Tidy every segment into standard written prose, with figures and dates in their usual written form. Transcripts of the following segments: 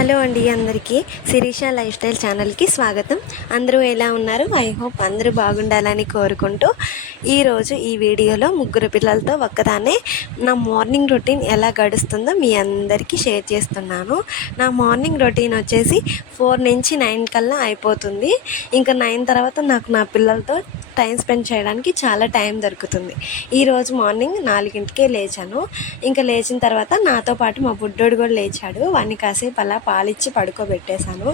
Hello అండి, అందరికీ Sirisha life style ఛానల్కి స్వాగతం. అందరూ ఎలా ఉన్నారు? ఐ హోప్ అందరూ బాగుండాలని కోరుకుంటూ ఈరోజు ఈ వీడియోలో ముగ్గురు పిల్లలతో ఒక్కదాన్నే నా మార్నింగ్ రొటీన్ ఎలా గడుస్తుందో మీ అందరికీ షేర్ చేస్తున్నాను. నా మార్నింగ్ రొటీన్ వచ్చేసి 4 నుంచి 9 కల్లా అయిపోతుంది. ఇంకా 9 తర్వాత నాకు నా పిల్లలతో టైం స్పెండ్ చేయడానికి చాలా టైం దొరుకుతుంది. ఈరోజు మార్నింగ్ 4కే లేచాను. ఇంకా లేచిన తర్వాత నాతో పాటు మా బుడ్డోడు కూడా లేచాడు. వాడిని కాసేపు అలా పాలిచ్చి పడుకోబెట్టేశాను.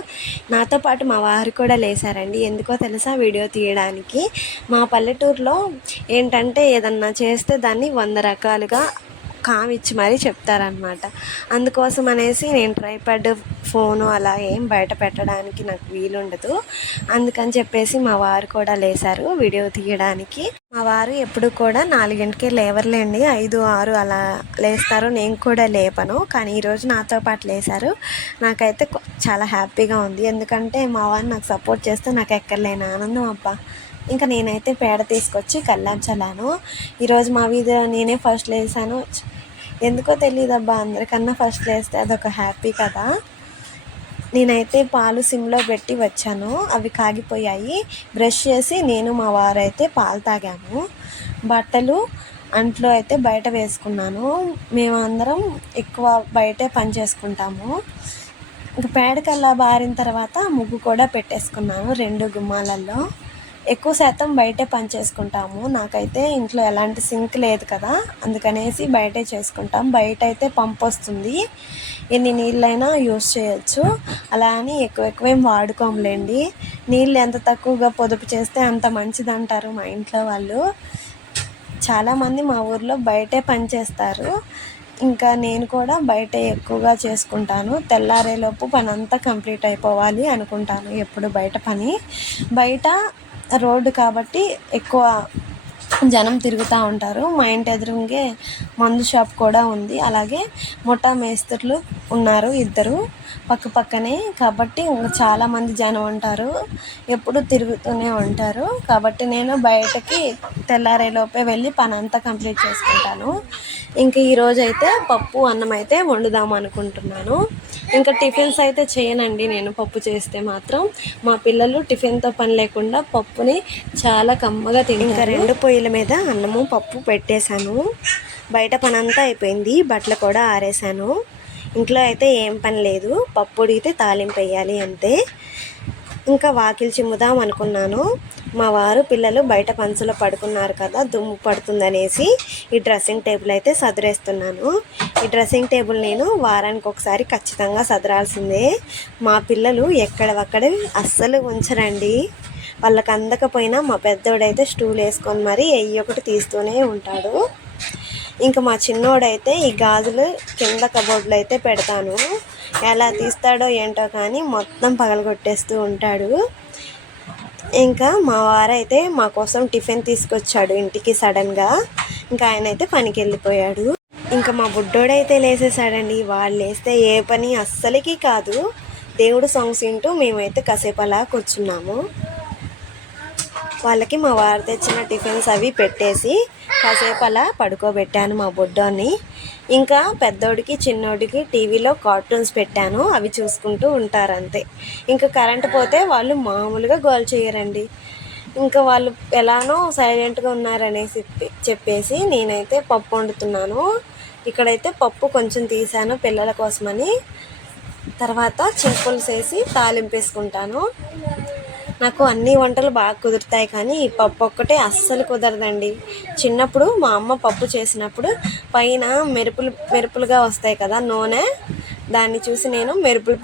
నాతో పాటు మా వారు కూడా లేచారండి. ఎందుకో తెలుసా? వీడియో తీయడానికి. మా పల్లెటూరులో ఏంటంటే ఏదన్నా చేస్తే దాన్ని 100 రకాలుగా కామిచ్చి మరీ చెప్తారనమాట. అందుకోసం అనేసి నేను ట్రైపాడ్ ఫోను అలా ఏం బయట పెట్టడానికి నాకు వీలుండదు. అందుకని చెప్పేసి మా వారు కూడా లేచారు వీడియో తీయడానికి. మా వారు ఎప్పుడు కూడా 4కే లేవర్లేండి, 5, 6 అలా లేస్తారు. నేను కూడా లేపను, కానీ ఈరోజు నాతో పాటు లేచారు. నాకైతే చాలా హ్యాపీగా ఉంది. ఎందుకంటే మా వారు నాకు సపోర్ట్ చేస్తే నాకు ఎక్కర్లేని ఆనందం అబ్బా. ఇంకా నేనైతే పేడ తీసుకొచ్చి కల్లాం చల్లాను. ఈరోజు మా వీధిలో నేనే ఫస్ట్ లేసాను. ఎందుకో తెలియదబ్బా, అందరికన్నా ఫస్ట్ లేస్తే అదొక హ్యాపీ కదా. నేనైతే పాలు సిమ్లో పెట్టి వచ్చాను. అవి కాగిపోయాయి. బ్రష్ చేసి నేను మా వారైతే పాలు తాగాము. బట్టలు అంట్లో అయితే బయట వేసుకున్నాను. మేమందరం ఎక్కువ బయటే పని చేసుకుంటాము. ఇంకా పేడకల్లా బారిన తర్వాత ముగ్గు కూడా పెట్టేసుకున్నాను 2 గుమ్మాలలో. ఎక్కువ శాతం బయటే పని చేసుకుంటాము. నాకైతే ఇంట్లో ఎలాంటి సింక్ లేదు కదా, అందుకనేసి బయటే చేసుకుంటాం. బయట అయితే పంప్ వస్తుంది, ఎన్ని నీళ్ళైనా యూస్ చేయొచ్చు. అలా అని ఎక్కువేం వాడుకోములేండి. నీళ్ళు ఎంత తక్కువగా పొదుపు చేస్తే అంత మంచిది అంటారు మా ఇంట్లో వాళ్ళు. చాలామంది మా ఊర్లో బయటే పని చేస్తారు. ఇంకా నేను కూడా బయటే ఎక్కువగా చేసుకుంటాను. తెల్లారేలోపు పని అంతా కంప్లీట్ అయిపోవాలి అనుకుంటాను ఎప్పుడు బయట పని. బయట రోడ్డు కాబట్టి ఎక్కువ జనం తిరుగుతూ ఉంటారు. మా ఇంటి ఎదురుగే మందు షాప్ కూడా ఉంది. అలాగే ముఠా మేస్త్రులు ఉన్నారు 2 పక్కనే. కాబట్టి చాలామంది జనం ఉంటారు, ఎప్పుడు తిరుగుతూనే ఉంటారు. కాబట్టి నేను బయటకి తెల్లారేలోపే వెళ్ళి పని అంతా కంప్లీట్ చేసుకుంటాను. ఇంకా ఈరోజు అయితే పప్పు అన్నం అయితే వండుదాం అనుకుంటున్నాను. ఇంకా టిఫిన్స్ అయితే చేయనండి నేను. పప్పు చేస్తే మాత్రం మా పిల్లలు టిఫిన్తో పని లేకుండా పప్పుని చాలా కమ్మగా తింటారు. ఇంకా 2 పొయ్యిల మీద అన్నము పప్పు పెట్టేశాను. బయట పని అంతా అయిపోయింది. బట్టలు కూడా ఆరేసాను. ఇంట్లో అయితే ఏం పని లేదు. పప్పు ఉడిగితే తాలింపు వేయాలి అంతే. ఇంకా వాకిలి చిమ్ముదాం అనుకున్నాను. మా వారు పిల్లలు బయట పంచులో పడుకున్నారు కదా, దుమ్ము పడుతుందనేసి ఈ డ్రెస్సింగ్ టేబుల్ అయితే సదిరేస్తున్నాను. ఈ డ్రెస్సింగ్ టేబుల్ నేను వారానికి ఒకసారి ఖచ్చితంగా సదరాల్సిందే. మా పిల్లలు ఎక్కడవక్కడ అస్సలు ఉంచరండి. వాళ్ళకి అందకపోయినా మా పెద్దోడైతే స్టూల్ వేసుకొని మరి ఒకటి తీస్తూనే ఉంటాడు. ఇంకా మా చిన్నోడైతే ఈ గాజులు కింద కబోర్డ్లో అయితే పెడతాను. ఎలా తీస్తాడో ఏంటో కానీ మొత్తం పగలగొట్టేస్తూ ఉంటాడు. ఇంకా మా వారైతే మా కోసం టిఫిన్ తీసుకొచ్చాడు ఇంటికి సడన్గా. ఇంకా ఆయన అయితే పనికి వెళ్ళిపోయాడు. ఇంకా మా బుడ్డోడైతే లేసేసాడండి. వాళ్ళు లేస్తే ఏ పని అస్సలకి కాదు. దేవుడు సాంగ్స్ వింటూ మేమైతే కాసేపు అలా కూర్చున్నాము. వాళ్ళకి మా వారు తెచ్చిన టిఫిన్స్ అవి పెట్టేసి కాసేపు అలా పడుకోబెట్టాను మా బుడ్డోని. ఇంకా పెద్దోడికి చిన్నోడికి టీవీలో కార్టూన్స్ పెట్టాను. అవి చూసుకుంటూ ఉంటారంతే. ఇంకా కరెంటు పోతే వాళ్ళు మామూలుగా గోల్ చేయరండి. ఇంకా వాళ్ళు ఎలానో సైలెంట్గా ఉన్నారనేసి చెప్పేసి నేనైతే పప్పు వండుతున్నాను. ఇక్కడైతే పప్పు కొంచెం తీసాను పిల్లల కోసమని. తర్వాత చింతపులుసు వేసి తాలింపు వేసుకుంటాను. నాకు అన్ని వంటలు బాగా కుదురుతాయి, కానీ ఈ పప్పు ఒక్కటే అస్సలు కుదరదండి. చిన్నప్పుడు మా అమ్మ పప్పు చేసినప్పుడు పైన మెరుపులుగా వస్తాయి కదా నూనె, దాన్ని చూసి నేను మెరుపుల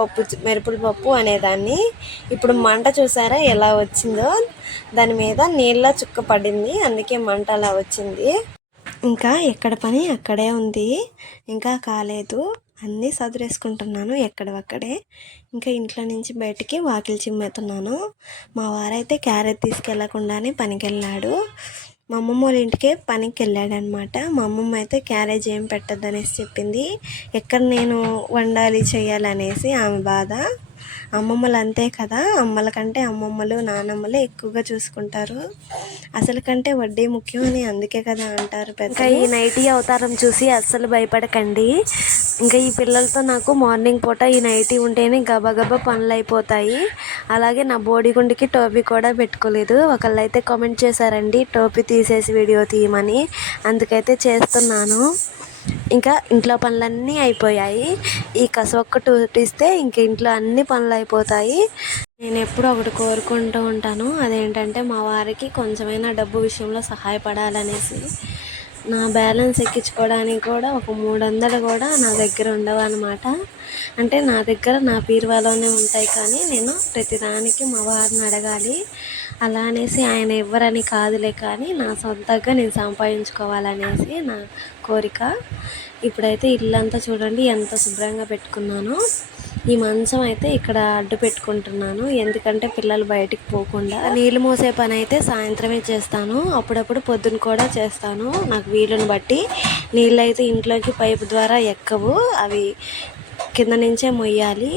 పప్పు అనేదాన్ని. ఇప్పుడు మంట చూసారా ఎలా వచ్చిందో? దాని మీద నీళ్ళ చుక్క పడింది, అందుకే మంట అలా వచ్చింది. ఇంకా ఎక్కడ పని అక్కడే ఉంది, ఇంకా కాలేదు. అన్నీ సదిరేసుకుంటున్నాను ఎక్కడవక్కడే. ఇంకా ఇంట్లో నుంచి బయటికి వాకిలి చిమ్మేస్తున్నాను. మా వారైతే క్యారెట్ తీసుకెళ్లకుండానే పనికి వెళ్ళాడు. మా అమ్మమ్మ వాళ్ళ ఇంటికే పనికి వెళ్ళాడనమాట. మా అమ్మమ్మ అయితే క్యారేజ్ ఏం పెట్టద్దు అనేసి చెప్పింది. ఎక్కడ నేను వండాలి చేయాలనేసి ఆమె బాధ. అమ్మమ్మలు అంతే కదా, అమ్మల కంటే అమ్మమ్మలు నానమ్మలే ఎక్కువగా చూసుకుంటారు. అసలు కంటే వడ్డీ ముఖ్యం అని అందుకే కదా అంటారు పెద్ద. ఇంకా ఈ నైటీ అవతారం చూసి అస్సలు భయపడకండి. ఇంకా ఈ పిల్లలతో నాకు మార్నింగ్ పూట ఈ నైటీ ఉంటేనే గబగబా పనులు అయిపోతాయి. అలాగే నా బోడిగుండికి టోపీ కూడా పెట్టుకోలేదు. ఒకళ్ళు అయితే కామెంట్ చేశారండి టోపీ తీసేసి వీడియో తీయమని, అందుకైతే చేస్తున్నాను. ఇంకా ఇంట్లో పనులన్నీ అయిపోయాయి. ఈ కసవొక్కటి ఊటిస్తే ఇంక ఇంట్లో అన్ని పనులు అయిపోతాయి. నేను ఎప్పుడు ఒకటి కోరుకుంటూ ఉంటాను, అదేంటంటే మా వారికి కొంచెమైనా డబ్బు విషయంలో సహాయపడాలనేసి. నా బ్యాలెన్స్ ఎక్కించుకోవడానికి కూడా ఒక 300 కూడా నా దగ్గర ఉండవు అనమాట. అంటే నా దగ్గర నా బీరువాలోనే ఉంటాయి, కానీ నేను ప్రతిదానికి మా వారిని అడగాలి. అలా అనేసి ఆయన ఇవ్వరని కాదులే, కానీ నా సొంతంగా నేను సంపాదించుకోవాలనేసి నా కోరిక. ఇప్పుడైతే ఇల్లంతా చూడండి ఎంత శుభ్రంగా పెట్టుకున్నానో. ఈ మంచం అయితే ఇక్కడ అడ్డు పెట్టుకుంటున్నాను, ఎందుకంటే పిల్లలు బయటికి పోకుండా. నీళ్ళు మోసే పని అయితే సాయంత్రమే చేస్తాను, అప్పుడప్పుడు పొద్దున కూడా చేస్తాను, నాకు వీలుని బట్టి. నీళ్ళు అయితే ఇంట్లోకి పైపు ద్వారా ఎక్కవు, అవి కింద నుంచే మొయ్యాలి.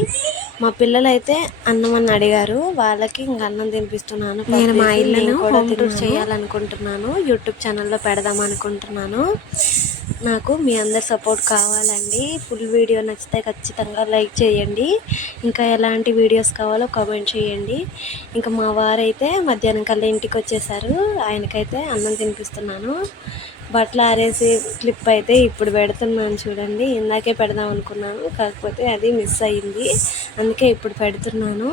మా పిల్లలు అయితే అన్నం అని అడిగారు, వాళ్ళకి ఇంక అన్నం తినిపిస్తున్నాను. నేను మా ఇల్లును హోమ్ టూర్ చేయాలనుకుంటున్నాను, యూట్యూబ్ ఛానల్లో పెడదాం అనుకుంటున్నాను. నాకు మీ అందరి సపోర్ట్ కావాలండి. ఫుల్ వీడియో నచ్చితే ఖచ్చితంగా లైక్ చేయండి. ఇంకా ఎలాంటి వీడియోస్ కావాలో కామెంట్ చేయండి. ఇంకా మా వారైతే మధ్యాహ్నం కల్లా ఇంటికి వచ్చేసారు, ఆయనకైతే అన్నం తినిపిస్తున్నాను. బట్టలు ఆరేసి క్లిప్ అయితే ఇప్పుడు పెడుతున్నాను చూడండి. ఇందాకే పెడదాం అనుకున్నాను, కాకపోతే అది మిస్ అయ్యింది, అందుకే ఇప్పుడు పెడుతున్నాను.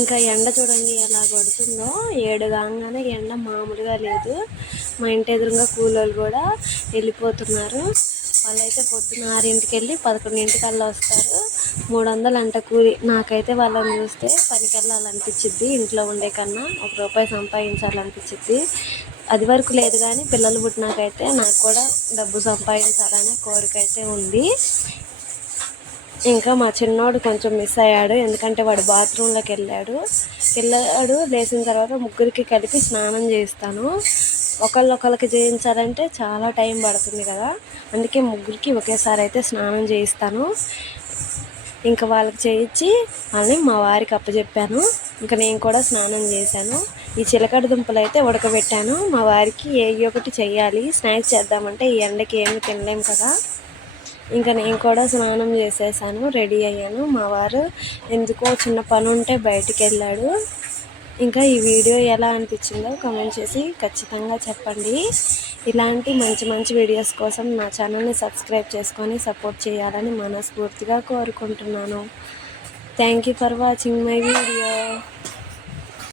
ఇంకా ఎండ చూడండి ఎలా కొడుతుందో. 7 కాగానే ఎండ మామూలుగా లేదు. మా ఇంటి ఎదురుగా కూలోళ్ళు కూడా వెళ్ళిపోతున్నారు. వాళ్ళైతే పొద్దున్న 6ంటికి వెళ్ళి 11ంటికల్లా వస్తారు. 300 అంట కూలి. నాకైతే వాళ్ళని చూస్తే పనికి వెళ్ళాలనిపించిద్ది, ఇంట్లో ఉండే కన్నా ₹1 సంపాదించాలనిపించిద్ది. అది వరకు లేదు, కానీ పిల్లలు పుట్టినాకైతే నాకు కూడా డబ్బు సంపాదించాలనే కోరిక అయితే ఉంది. ఇంకా మా చిన్నోడు కొంచెం మిస్ అయ్యాడు, ఎందుకంటే వాడు బాత్రూంలోకి వెళ్ళాడు. లేచిన తర్వాత ముగ్గురికి కలిపి స్నానం చేయిస్తాను. ఒకళ్ళకి చేయించాలంటే చాలా టైం పడుతుంది కదా, అందుకే ముగ్గురికి ఒకేసారి అయితే స్నానం చేయిస్తాను. ఇంకా వాళ్ళకి చేయించి వాళ్ళని మా వారికి అప్పచెప్పాను. ఇంకా నేను కూడా స్నానం చేశాను. ఈ చిలకడ దుంపలు అయితే ఉడకబెట్టాను, మా వారికి ఒకటి చెయ్యాలి. స్నాక్స్ చేద్దామంటే ఈ ఎండకి ఏమీ తినలేము కదా. ఇంకా నేను కూడా స్నానం చేసేసాను, రెడీ అయ్యాను. మా వారు ఎందుకో చిన్న పని ఉంటే బయటికి వెళ్ళాడు. ఇంకా ఈ వీడియో ఎలా అనిపించిందో కామెంట్ చేసి ఖచ్చితంగా చెప్పండి. ఇలాంటి మంచి మంచి వీడియోస్ కోసం నా ఛానల్ని సబ్స్క్రైబ్ చేసుకొని సపోర్ట్ చేయాలని మనస్ఫూర్తిగా కోరుకుంటున్నాను. Thank you for watching my video.